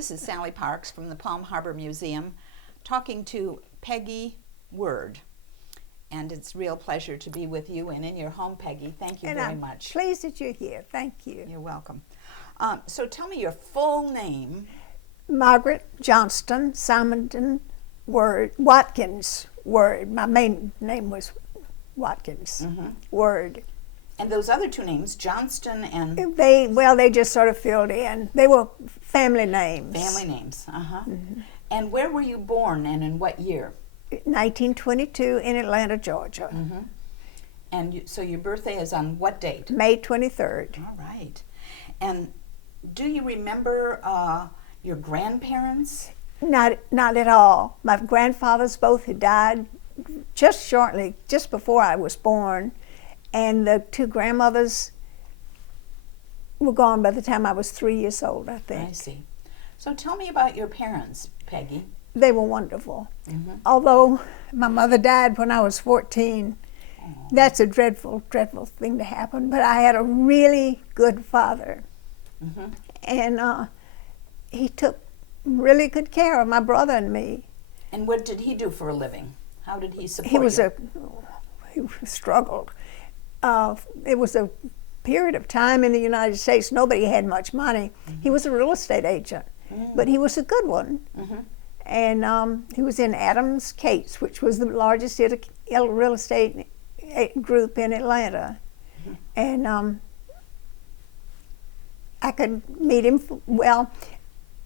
This is Sally Parks from the Palm Harbor Museum talking to Peggy Word. And it's a real pleasure to be with you and in your home, Peggy. Thank you very much. Pleased that you're here. Thank you. You're welcome. So tell me your full name. Margaret Johnston Simonton Word, Watkins Word. My main name was Watkins Word. And those other two names, Johnston and... They just sort of filled in. They were family names. Family names, And where were you born and in what year? 1922 in Atlanta, Georgia. And so your birthday is on what date? May 23rd. All right. And do you remember your grandparents? Not at all. My grandfathers both had died just before I was born. And the two grandmothers were gone by the time I was 3 years old, I think. I see. So tell me about your parents, Peggy. They were wonderful. Although my mother died when I was 14. That's a dreadful, dreadful thing to happen. But I had a really good father. And he took really good care of my brother and me. And what did he do for a living? How did he support you? He struggled. It was a period of time in the United States, nobody had much money. He was a real estate agent, but he was a good one. And he was in Adams Cates, which was the largest real estate group in Atlanta. And I could meet him,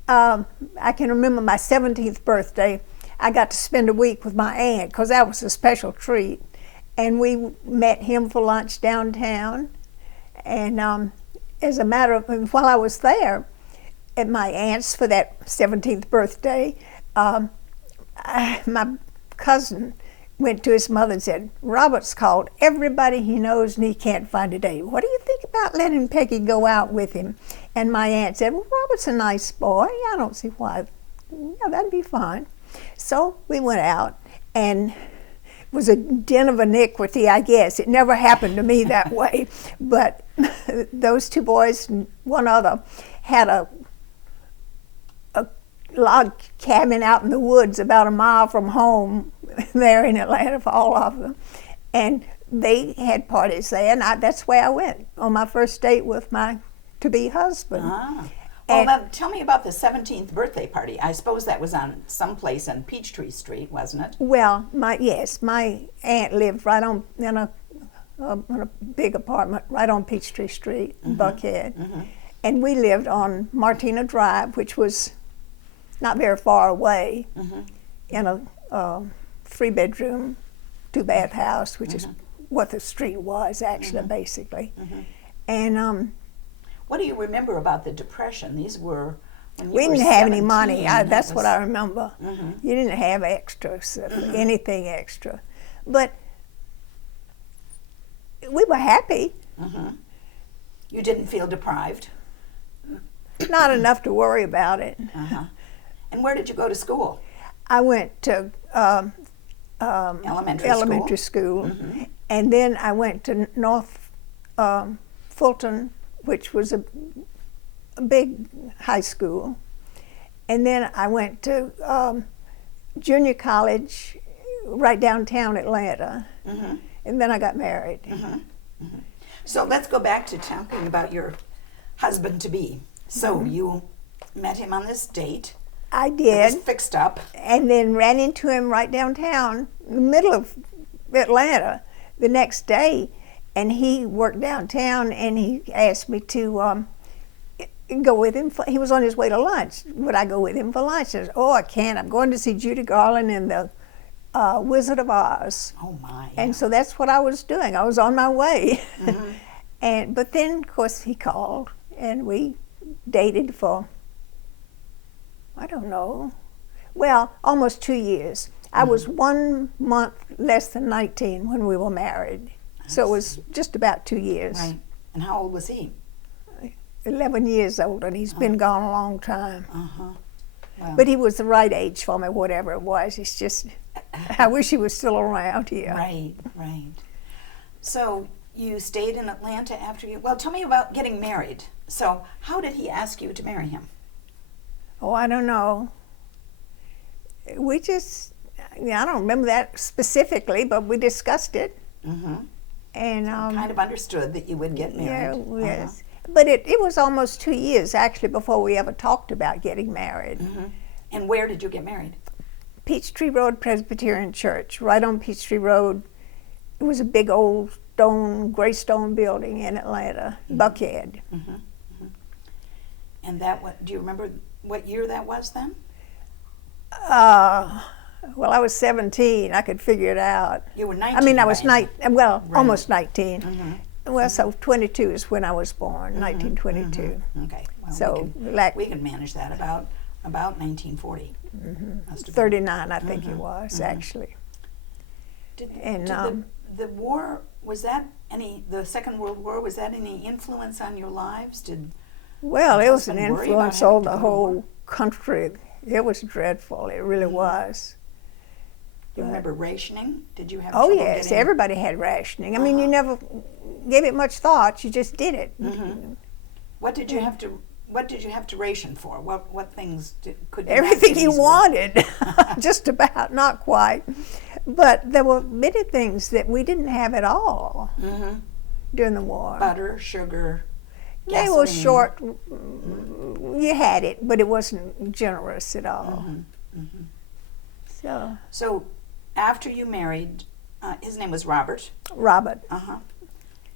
I can remember my 17th birthday, I got to spend a week with my aunt, because that was a special treat. And we met him for lunch downtown. And as a matter of, while I was there at my aunt's for that 17th birthday, my cousin went to his mother and said, "Robert's called everybody he knows and he can't find a date. What do you think about letting Peggy go out with him?" And my aunt said, "Well, Robert's a nice boy. I don't see why. Yeah, that'd be fine." So we went out, and it was a den of iniquity, I guess. It never happened to me that way. But those two boys and one other had a log cabin out in the woods about a mile from home there in Atlanta for all of them. And they had parties there, and that's where I went on my first date with my to-be husband. Well, then tell me about the 17th birthday party. I suppose that was on someplace on Peachtree Street, wasn't it? Well, my aunt lived right on in a big apartment right on Peachtree Street in Buckhead. And we lived on Martina Drive, which was not very far away, in a 3-bedroom, 2-bath house, which is what the street was actually, basically. And what do you remember about the Depression? These were when you we were didn't have any 17, money. That's what I remember. You didn't have extras, anything extra. But we were happy. You didn't feel deprived? Not enough to worry about it. And where did you go to school? I went to elementary school. And then I went to North Fulton, which was a big high school. And then I went to junior college right downtown Atlanta. And then I got married. So let's go back to talking about your husband-to-be. So you met him on this date. I did. It was fixed up. And then ran into him right downtown, in the middle of Atlanta, the next day. And he worked downtown, and he asked me to go with him. He was on his way to lunch. Would I go with him for lunch? I said, "Oh, I can't. I'm going to see Judy Garland in the Wizard of Oz." Oh, my. And so that's what I was doing. I was on my way. But then, of course, he called, and we dated for, I don't know, almost 2 years. I was 1 month less than 19 when we were married. So it was just about 2 years. Right. And how old was he? 11 years old, and he's been gone a long time. Well, But he was the right age for me, whatever it was. It's just, I wish he was still around here. Right. So you stayed in Atlanta after you, well, tell me about getting married. So how did he ask you to marry him? Oh, I don't know. We just, I don't remember that specifically, but we discussed it. Mm-hmm. And Kind of understood that you would get married. Yeah, yes. But it was almost 2 years, actually, before we ever talked about getting married. Mm-hmm. And where did you get married? Peachtree Road Presbyterian Church, right on Peachtree Road. It was a big old gray stone building in Atlanta, Buckhead. Mm-hmm. Mm-hmm. And do you remember what year that was then? Well, I was 17. I could figure it out. You were 19. I mean, I was right? right. Almost 19. Mm-hmm. Well, so 22 is when I was born, 1922. Mm-hmm. Okay. Well, So, we can manage that about 1940. Must have been. 39, I think it was, actually. Did And the war, the Second World War, was that any influence on your lives? well, it was an husband worry influence about on having to the go to war? whole country. It was dreadful. It really was. Do you remember rationing? Did you have Oh, trouble yes. getting... Everybody had rationing. I mean, you never gave it much thought. You just did it. What did you have to ration for? What things could you Everything have you easily? wanted, just about, not quite. But there were many things that we didn't have at all during the war. Butter, sugar, They gasoline. were short. You had it, but it wasn't generous at all. So after you married, his name was Robert. Robert,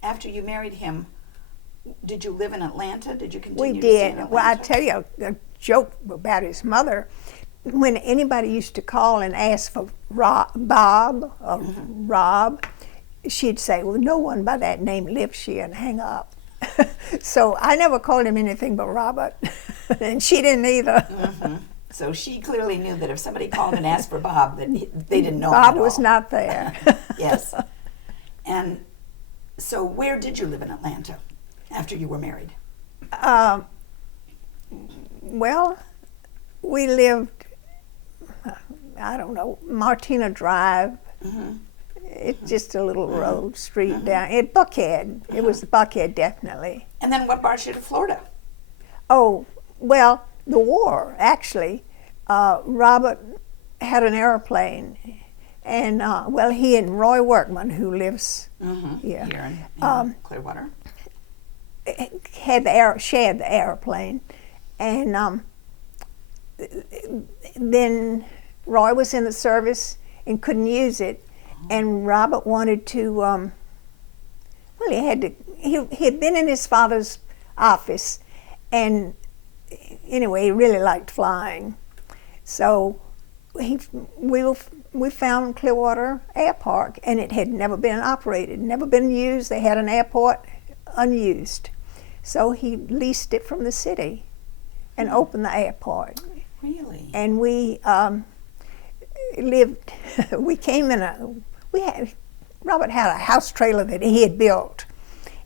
After you married him, did you live in Atlanta? Did you continue we to stay in did. Atlanta? Well, I tell you a joke about his mother. When anybody used to call and ask for Bob or Rob, she'd say, "Well, no one by that name lives here," and hang up. So I never called him anything but Robert, and she didn't either. So she clearly knew that if somebody called and asked for Bob, that they didn't know him Bob at was all. not there. Yes. And so where did you live in Atlanta after you were married? Well, we lived, I don't know, Martina Drive. It's just a little road, street down. Buckhead. It was Buckhead, definitely. And then what brought you to Florida? Oh, well, the war, actually. Robert had an airplane. And, well, he and Roy Workman, who lives here in Clearwater, shared the airplane. And then Roy was in the service and couldn't use it. And Robert wanted to, well, he had been in his father's office. And anyway, he really liked flying. So we found Clearwater Air Park, and it had never been operated, never been used. They had an airport unused. So he leased it from the city and opened the airport. Really? And we lived, Robert had a house trailer that he had built,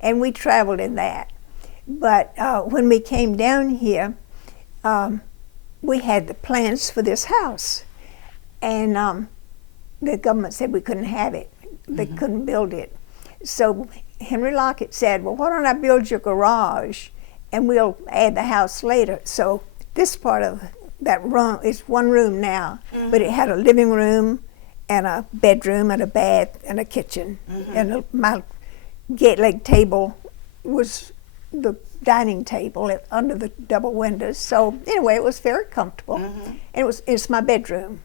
and we traveled in that. But when we came down here, we had the plans for this house, and the government said we couldn't have it. They couldn't build it. So Henry Lockett said, "Well, why don't I build your garage, and we'll add the house later." So this part of that room is one room now, but it had a living room and a bedroom and a bath and a kitchen. And my gate leg table was the dining table under the double windows. So anyway, it was very comfortable. And it's my bedroom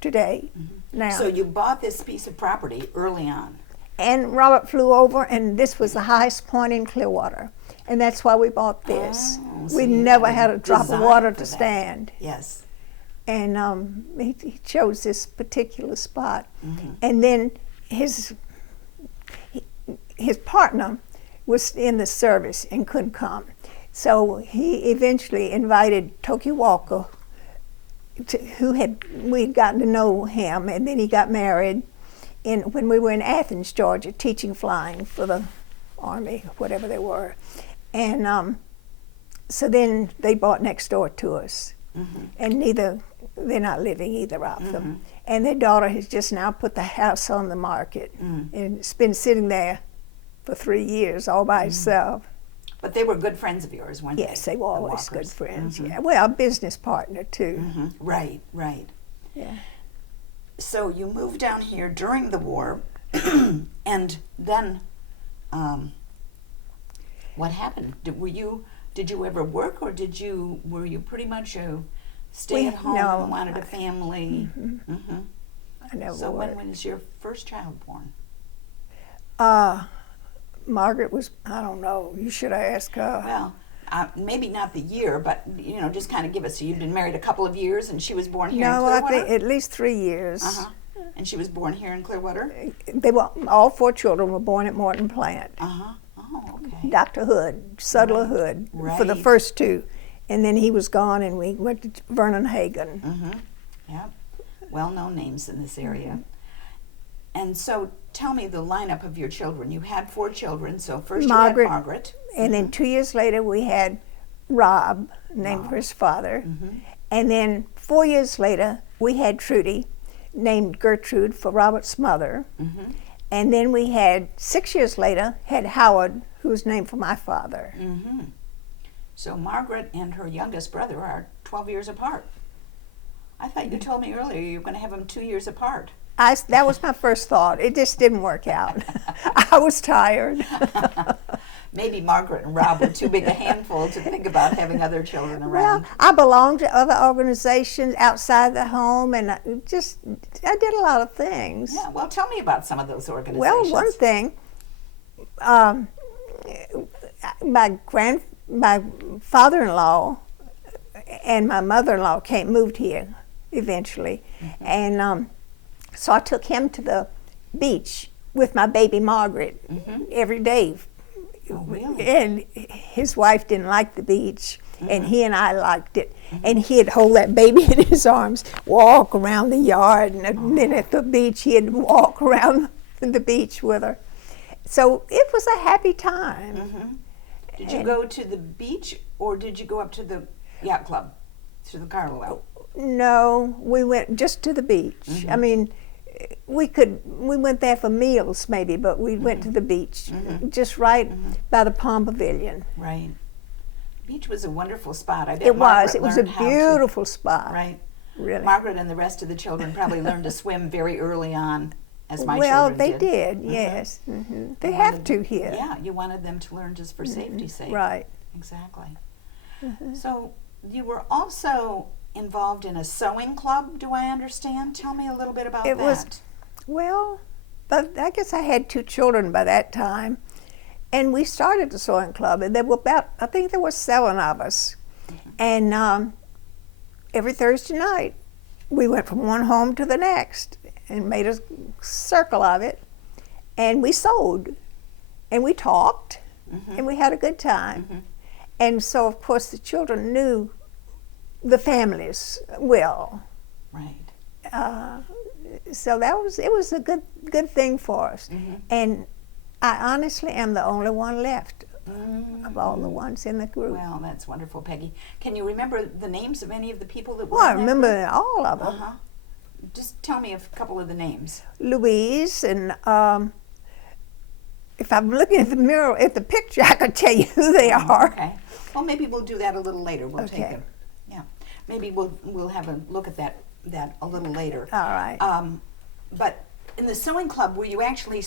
today now. So you bought this piece of property early on. And Robert flew over, and this was the highest point in Clearwater. And that's why we bought this. So We you never had had a a drop of design water for to that. stand. Yes. And he chose this particular spot. And then his partner was in the service and couldn't come. So he eventually invited Toki Walker, we'd gotten to know him, and then he got married when we were in Athens, Georgia, teaching flying for the Army, whatever they were. And so then they bought next door to us. And they're not living, either of them. And their daughter has just now put the house on the market. And it's been sitting there for 3 years all by itself. But they were good friends of yours, weren't they? Yes, they were always good Walkers. friends. Mm-hmm. Yeah, well, a business partner too. Mm-hmm. Right, right. Yeah. So you moved down here during the war, and then what happened? Did you ever work, or were you pretty much a stay at home No, and wanted a family? Mm-hmm. Mm-hmm. I never So worked. when was your first child born? Margaret was, I don't know, you should have asked her. Well, maybe not the year, but just kind of give us. So you've been married a couple of years, and she was born here in No, Clearwater. I think at least 3 years. Uh-huh. And she was born here in Clearwater. They were, all 4 children were born at Morton Plant. Uh-huh. Oh, okay. Dr. Hood, Sudler Hood, for the Right. first 2. And then he was gone and we went to Vernon Hagen. Mm-hmm. Yep. Well-known names in this area. And so tell me the lineup of your children. You had 4 children, so first Margaret, you had Margaret. And then 2 years later we had Rob, named for his father. Mm-hmm. And then 4 years later we had Trudy, named Gertrude for Robert's mother. Mm-hmm. And then we had 6 years later had Howard, who was named for my father. Mm-hmm. So Margaret and her youngest brother are 12 years apart. I thought you told me earlier you were going to have them 2 years apart. That was my first thought. It just didn't work out. I was tired. Maybe Margaret and Rob were too big a handful to think about having other children around. Well, I belonged to other organizations outside the home, and I did a lot of things. Yeah, well, tell me about some of those organizations. Well, one thing, my father-in-law and my mother-in-law moved here eventually, Mm-hmm. and so I took him to the beach with my baby Margaret Mm-hmm. every day. Oh, really? And his wife didn't like the beach, and Mm-hmm. he and I liked it. And he'd hold that baby in his arms, walk around the yard, and then at the beach he'd walk around the beach with her. So it was a happy time. Mm-hmm. Did you go to the beach, or did you go up to the yacht club, to the Carlisle? No, we went just to the beach. Mm-hmm. I mean, we went there for meals maybe, but we went to the beach, just right by the Palm Pavilion. Right. Beach was a wonderful spot. I bet It was. Margaret It was a learned how to- beautiful spot. Right. Really. Margaret and the rest of the children probably learned to swim very early on, as my Well, children they did, yes. They You have wanted- to here. Yeah, you wanted them to learn just for safety's sake. Right. Exactly. So you were also involved in a sewing club, do I understand? Tell me a little bit about It that. was, well, but I guess I had 2 children by that time. And we started the sewing club, and there were I think there were 7 of us. And every Thursday night, we went from one home to the next and made a circle of it. And we sewed, and we talked, and we had a good time. And so, of course, the children knew the families well. Right. So it was a good thing for us. And I honestly am the only one left of all the ones in the group. Well, that's wonderful, Peggy. Can you remember the names of any of the people that were Well, I in that remember group? all of them. Uh-huh. Just tell me a couple of the names. Louise, and if I'm looking at the mirror, at the picture, I could tell you who they are. Okay. Well, maybe we'll do that a little later. We'll take Okay. them. Yeah. Maybe we'll have a look at that a little later. All right. But in the sewing club, were you actually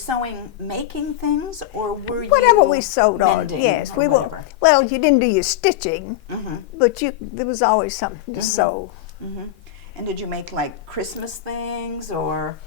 making things, or were Whatever you we sewed on, mending yes, or we were. whatever? Well, you didn't do your stitching, Mm-hmm. but there was always something to sew. Mm-hmm. And did you make like Christmas things or?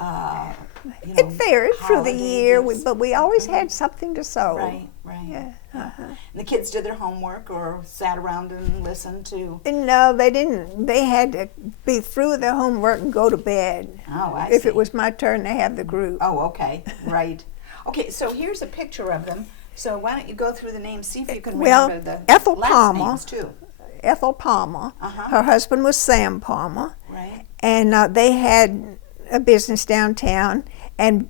It varied through the holiday year, gifts? but we always had something to sew. Right, right. Yeah. And the kids did their homework or sat around and listened to. And no, they didn't. They had to be through with their homework and go to bed. Oh, I If see. it was my turn to have the group. Oh, okay, right. Okay, so here's a picture of them. So why don't you go through the names, see if you can Well, remember the Ethel last Palmer. names too. Ethel Palmer. Uh-huh. Her husband was Sam Palmer. Right. And they had a business downtown. And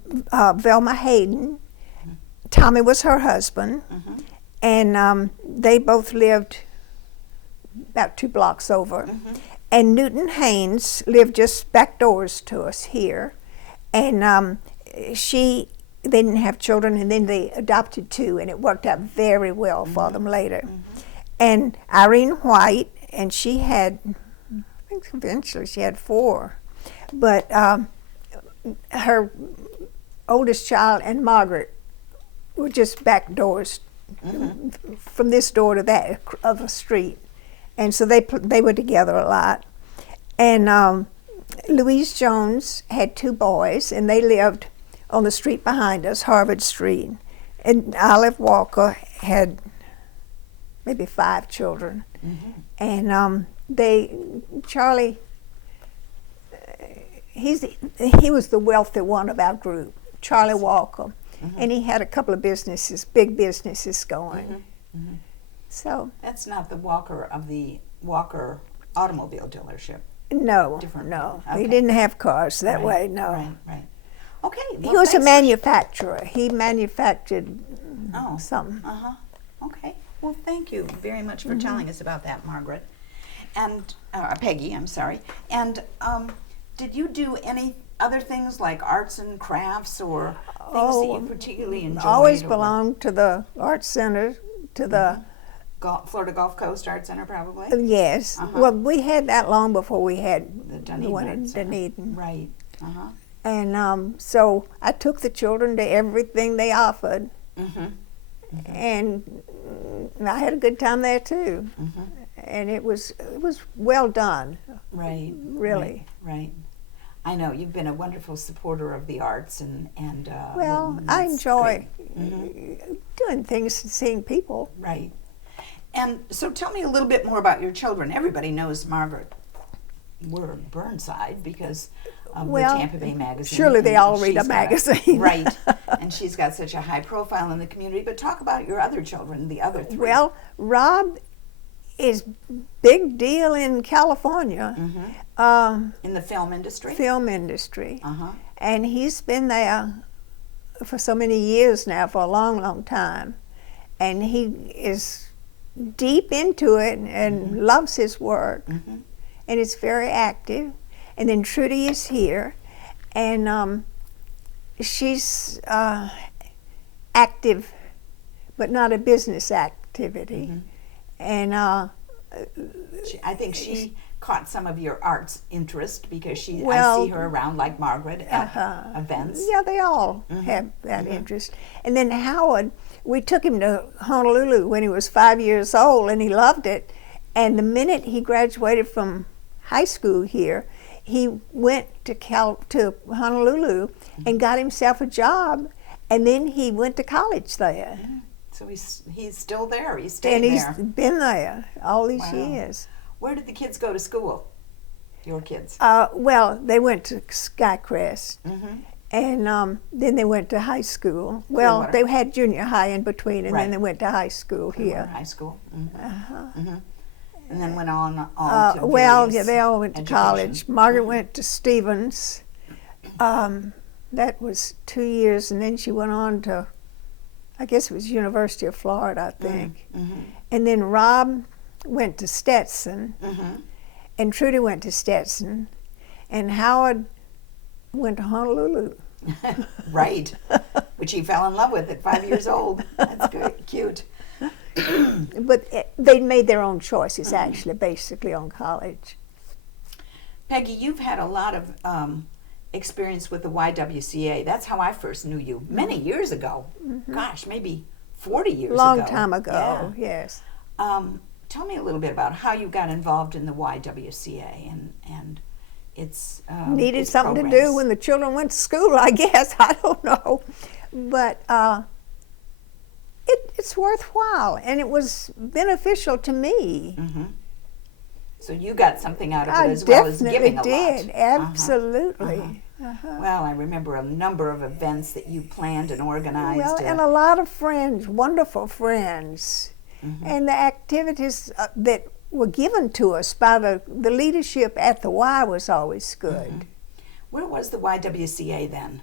Velma Hayden, Tommy was her husband. Mm-hmm. And they both lived about 2 blocks over. Mm-hmm. And Newton Haynes lived just back doors to us here. And she they didn't have children, and then they adopted 2, and it worked out very well for them later. And Irene White, and she had, I think eventually she had 4, but her oldest child and Margaret were just back doors from this door to that other street, and so they were together a lot. And Louise Jones had 2 boys, and they lived on the street behind us, Harvard Street. And Olive Walker had maybe 5 children. And Charlie, he was the wealthy one of our group, Charlie Walker. And he had a couple of businesses, big businesses going. So that's not the Walker of the Walker automobile dealership. No, Different. no. Okay. He didn't have cars that way, no. Right. Okay. Well, He was a manufacturer. He manufactured something. Okay. Well, thank you very much for telling us about that, Margaret. And Peggy, I'm sorry. And did you do any other things like arts and crafts or things that you particularly enjoyed? Always belonged to the Art Center, to the Florida Gulf Coast Art Center, probably? Yes. Well, we had that long before we had The the Dunedin one Art in Center. Dunedin. Right. And so I took the children to everything they offered. And I had a good time there too. And it was well done. Right. Really. Right. I know you've been a wonderful supporter of the arts and Well, I enjoy doing things and seeing people. Right. And so tell me a little bit more about your children. Everybody knows Margaret Word Burnside because of the Tampa Bay Magazine. Surely they and all read a she's got magazine. Right. And she's got such a high profile in the community. But talk about your other children, the other 3. Well, Rob is big deal in California. In the film industry? Film industry. And he's been there for so many years now, for a long, long time. And he is deep into it and loves his work. And is very active. And then Trudy is here. And she's active, but not a business activity. And I think she caught some of your arts interest because I Well, see her around like Margaret at events. Yeah, they all have that interest. And then Howard, we took him to Honolulu when he was 5 years old, and he loved it. And the minute he graduated from high school here, he went to Honolulu and got himself a job, and then he went to college there. So he's still there. He stayed And he's there. been there all these years. Where did the kids go to school? Your kids? Well, they went to Skycrest, and then they went to high school. Well, Clearwater. they had junior high in between, and Right. then they went to high school Clearwater here. High school. And then went on to Well, various yeah, they all went to education. college. Margaret went to Stevens. That was 2 years, and then she went on to, I guess it was University of Florida, I think. And then Rob went to Stetson, and Trudy went to Stetson, and Howard went to Honolulu. Right, which he fell in love with at 5 years old. That's good, cute. But they made their own choices, actually, basically, on college. Peggy, you've had a lot of experience with the YWCA. That's how I first knew you many years ago. Gosh, maybe 40 years ago. Long time ago, yes. Tell me a little bit about how you got involved in the YWCA and its Needed its something programs. to do when the children went to school, I guess. I don't know. But it's worthwhile, and it was beneficial to me. So you got something out of it I as well as definitely giving a did. lot. Absolutely. Well, I remember a number of events that you planned and organized. Well, and a lot of friends, wonderful friends. And the activities that were given to us by the leadership at the Y was always good. Where was the YWCA then,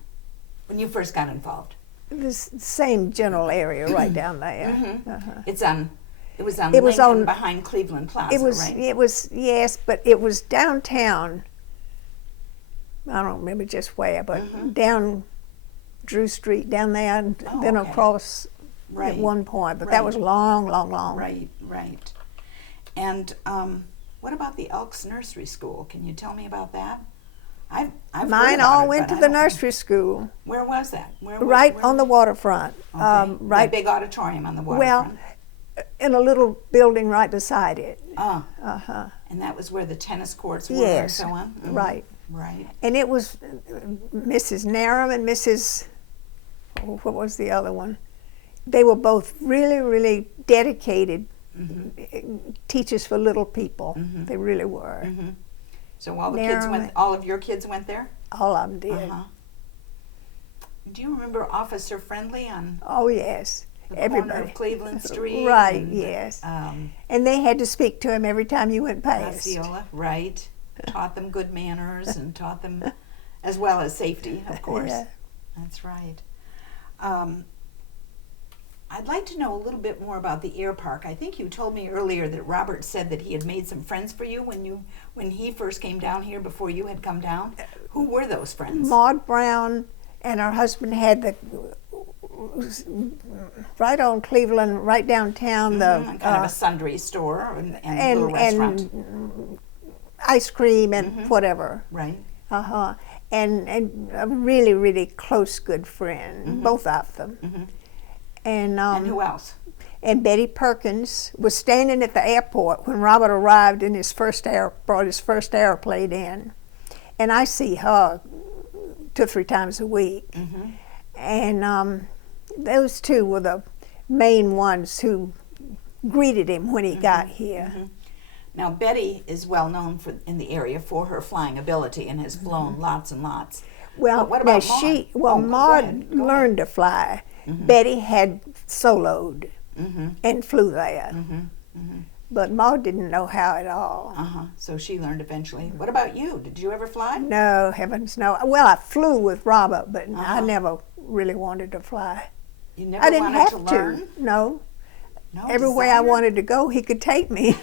when you first got involved? It was the same general area right down there. It was on It was Lincoln on- behind Cleveland Plaza, right? It was, yes, but it was downtown. I don't remember just where, but down Drew Street down there, and then okay. across Right. at one point. But Right. that was long, long, long. Right, right. And what about the Elks Nursery School? Can you tell me about that? I've heard Mine about all it, went but to I the don't know. nursery school, Where was that? Where right where? on the waterfront. Okay. Right That big auditorium on the well, waterfront. in a little building right beside it. Uh-huh. And that was where the tennis courts were Yes, and so on? Mhm. right. Right. And it was Mrs. Narum and Mrs. What was the other one? They were both really, really dedicated teachers for little people. They really were. So all of your kids went there? All of them did. Uh-huh. Do you remember Officer Friendly on Oh, yes. the corner of Cleveland Street? Right, and, yes. And they had to speak to him every time you went past. Osceola, right. Taught them good manners and taught them, as well as safety, of course. Yeah. That's right. I'd like to know a little bit more about the air park. I think you told me earlier that Robert said that he had made some friends for you when he first came down here before you had come down. Who were those friends? Maud Brown and her husband had the right on Cleveland, right downtown, the kind of a sundry store and little restaurant. and ice cream and whatever. Right. And a really, really close good friend, both of them. And who else? And Betty Perkins was standing at the airport when Robert arrived in brought his first airplane in. And I see her 2 or 3 times a week. And those two were the main ones who greeted him when he got here. Now, Betty is well known in the area for her flying ability and has flown lots and lots. Well, but what about Maud? Maud learned to fly. Betty had soloed and flew there. But Maud didn't know how at all. So she learned eventually. What about you? Did you ever fly? No, heavens no. Well, I flew with Robert, but I never really wanted to fly. You never I didn't wanted have to learn? No. No, Everywhere I designer? wanted to go, he could take me.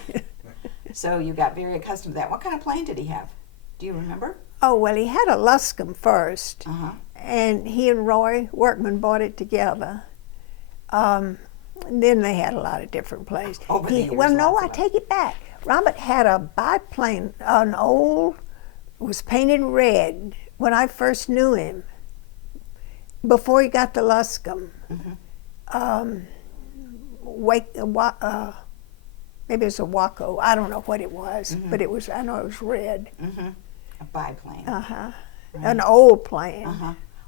So you got very accustomed to that. What kind of plane did he have? Do you remember? Oh, well, he had a Luscombe first, and he and Roy Workman bought it together. Then they had a lot of different planes. Over the years, Well, no, lots I of take it back. Robert had a biplane, was painted maybe it was a Waco. I don't know what it was, but I know it was red. A biplane. An old plane.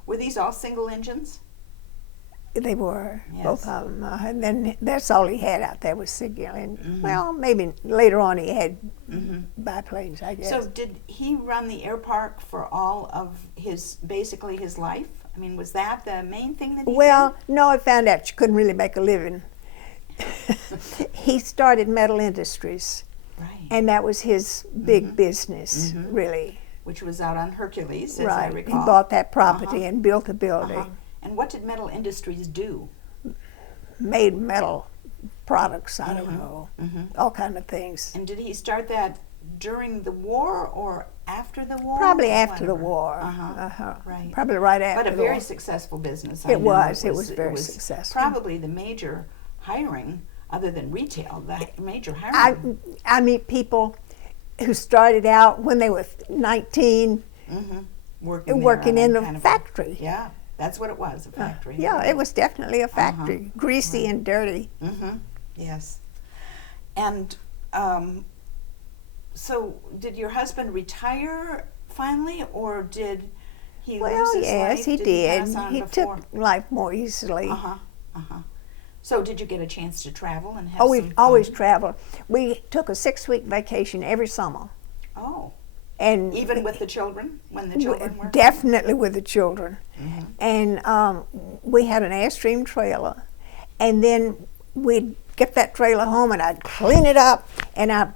Were these all single engines? They were, Yes. both of them. And then that's all he had out there was single. And well, maybe later on he had biplanes, I guess. So did he run the air park for all of basically his life? I mean, was that the main thing that he Well, no, I found out you couldn't really make a living. He started Metal Industries, did? Right. and that was his big business, really. Which was out on Hercules, as I Right. recall. He bought that property and built a building. And what did Metal Industries do? Made metal products, I don't know, all kind of things. And did he start that during the war or after the war? Probably or after the whatever? war. Right. Probably right after But a the very war. successful business. It was very successful. Probably the major hiring, other than retail, the major hiring. I meet people who started out when they were 19 working there in and a kind of factory. Yeah, that's what it was, a factory. Yeah, it was definitely a factory, greasy and dirty. Yes. And so did your husband retire finally, or did he lose Well, his yes, life? he did. pass on He before? took life more easily. So did you get a chance to travel and have Oh, some we've always traveled. We took a 6-week vacation every summer. Oh, And even with the children, when the children were? definitely with the children. And we had an Airstream trailer, and then we'd get that trailer home and I'd clean it up, and our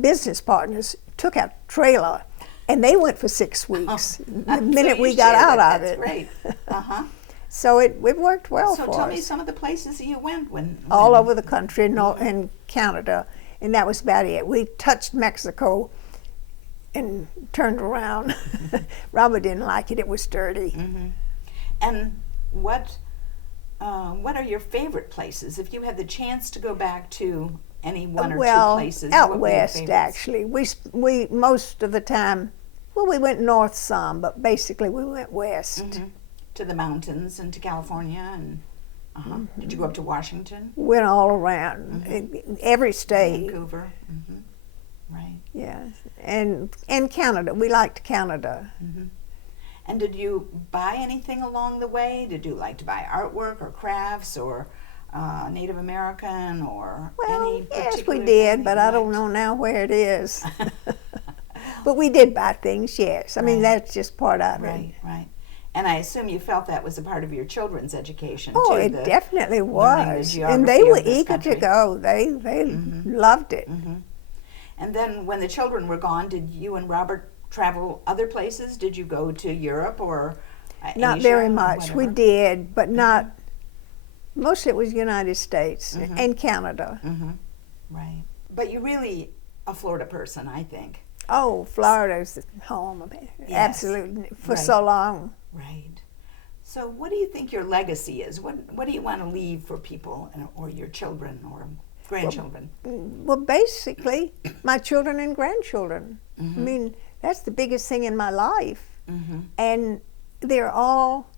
business partners took our trailer and they went for 6 weeks the minute we got out of it. That's great. So it worked well So for tell us. me some of the places that you went when All over the country and Canada, and that was about it. We touched Mexico and turned around. Robert didn't like it. It was dirty. And what are your favorite places? If you had the chance to go back to any one or two places, out what were your west favorites? actually. We most of the time, well, we went north some, but basically we went west. Mm-hmm. To the mountains and to California and. Did you go up to Washington? Went all around, every state. Vancouver. Right. Yes, and Canada. We liked Canada. And did you buy anything along the way? Did you like to buy artwork or crafts or Native American or any particular yes, we thing did, that but you I don't liked? know now where it is. But we did buy things, yes. I mean, that's just part of it. Right, right. And I assume you felt that was a part of your children's education, Oh, too. it definitely learning the was. And geography they of were this eager country. to go. They loved it. And then when the children were gone, did you and Robert travel other places? Did you go to Europe or Not Asia very or much. We whatever? did, but not. Mostly it was United States and Canada. Right. But you're really a Florida person, I think. Oh, Florida's home. Absolutely, for so long. Right. So what do you think your legacy is? What do you want to leave for people or your children or grandchildren? Well, basically, my children and grandchildren. I mean, that's the biggest thing in my life. And they're all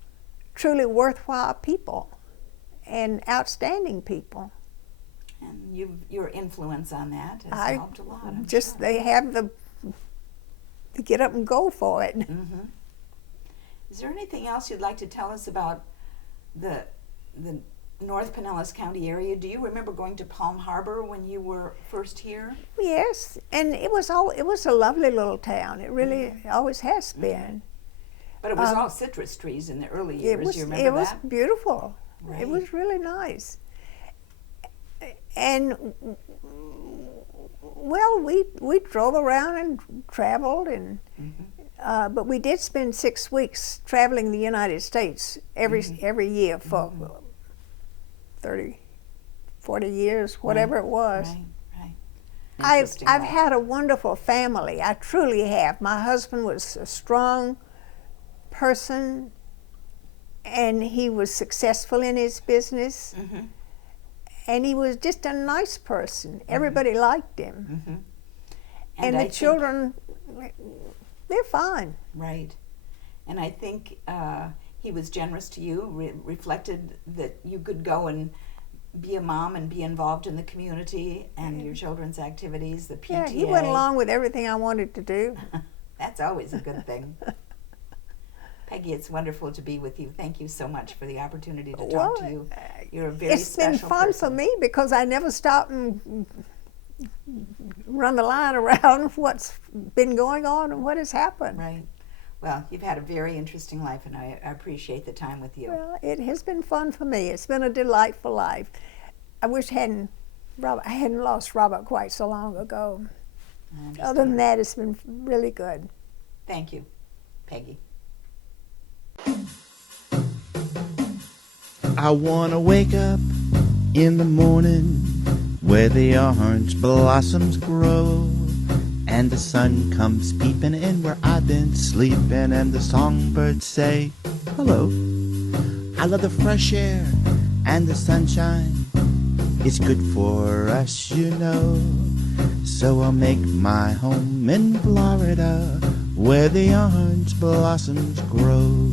truly worthwhile people and outstanding people. And your influence on that has helped a lot. I'm Just sure. they have the get up and go for it. Is there anything else you'd like to tell us about the North Pinellas County area? Do you remember going to Palm Harbor when you were first here? Yes, and it was a lovely little town. It really always has been. But it was all citrus trees in the early years. It was Do you remember was that? beautiful. Right. It was really nice. And well, we drove around and traveled, and but we did spend 6 weeks traveling the United States every year for 30, 40 years, whatever it was. Right, right. I've Interesting life. had a wonderful family. I truly have. My husband was a strong person, and he was successful in his business. And he was just a nice person. Everybody liked him. And I the think- children, they're fine. Right. And I think he was generous to you, reflected that you could go and be a mom and be involved in the community and your children's activities, the PTA. Yeah, he went along with everything I wanted to do. That's always a good thing. Peggy, it's wonderful to be with you. Thank you so much for the opportunity to talk to you. You're a very It's been special fun person. for me because I never stop and run the line around what's been going on and what has happened. Right. Well, you've had a very interesting life, and I appreciate the time with you. Well, it has been fun for me. It's been a delightful life. I wish I hadn't lost Robert quite so long ago. I understand. Other than that, it's been really good. Thank you, Peggy. I wanna wake up in the morning where the orange blossoms grow and the sun comes peeping in where I've been sleeping and the songbirds say hello. I love the fresh air and the sunshine. It's good for us, you know. So I'll make my home in Florida where the orange blossoms grow.